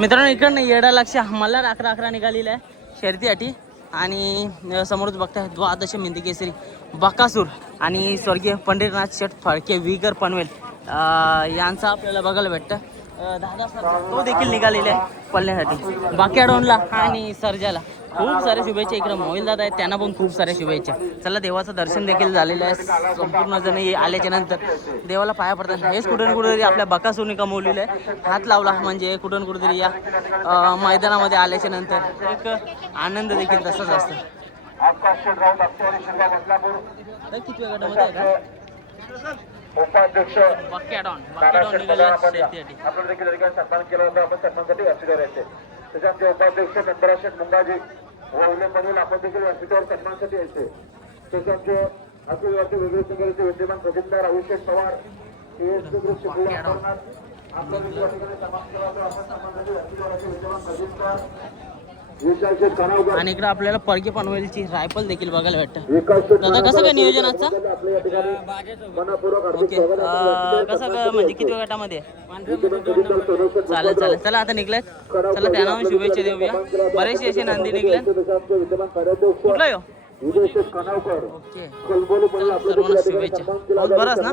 मित्रांनो इकडनं येडा लक्ष मल्हार 11-11 निघालेला आहे शर्यतीसाठी आणि समोरच बघताय द्वादश मेंदी केसरी बकासूर आणि स्वर्गीय पंढरीनाथ शेठ फडके विगर पनवेल यांचा आपल्याला बघायला भेटतं. दादा सर तो देखील निघालेला आहे पळण्यासाठी. बाकी अडवणला आणि सर्जाला खूप साऱ्या शुभेच्छा. इकडे मोहिल दादा आहेत त्यांना पण खूप साऱ्या शुभेच्छा. चला देवाचं दर्शन देखील झालेलं आहे. संपूर्ण जण आल्याच्या नंतर देवाला पाया पडतात. हेच कुठं कुठेतरी आपल्या बकासूरने कमवलेलं आहे. हात लावला म्हणजे कुठून कुठेतरी या मैदानामध्ये आल्याच्या नंतर एक आनंद देखील तसाच असतो. किती गटामध्ये आहे का उपाध्यक्ष बक्याडॉन निघाले शेतीसाठी. आपण देखील सन्मान केला होता. आपण सन्मानसाठी व्यासपीठावर यायचे. त्याच्यामध्ये उपाध्यक्ष नंबराशेठ मुंगाजी वळले पनवेल आपण देखील व्यासपीठावर सन्मानसाठी यायचे. त्याच्यामध्ये अखिल भारतीय वेगळे संघाचे विद्यमान खजिनदार अभिषेक पवार ग्रुप आपल्या देखील सन्मान केला होता. आपण सन्मानसाठी व्यासपीठावर विद्यमान खजिनदार आणि इकडे आपल्याला परके पनवेलची रायफल देखील बघायला भेटतं. दादा कसं काय नियोजन आजचं? ओके कसं काय म्हणजे किती गटामध्ये? चालेल चालेल. चला आता निघलेत. चला त्यांना शुभेच्छा देऊया. बरेचसे असे नंदी निघलेत. कुठला यो? ओके सर्वांना शुभेच्छा. बराच ना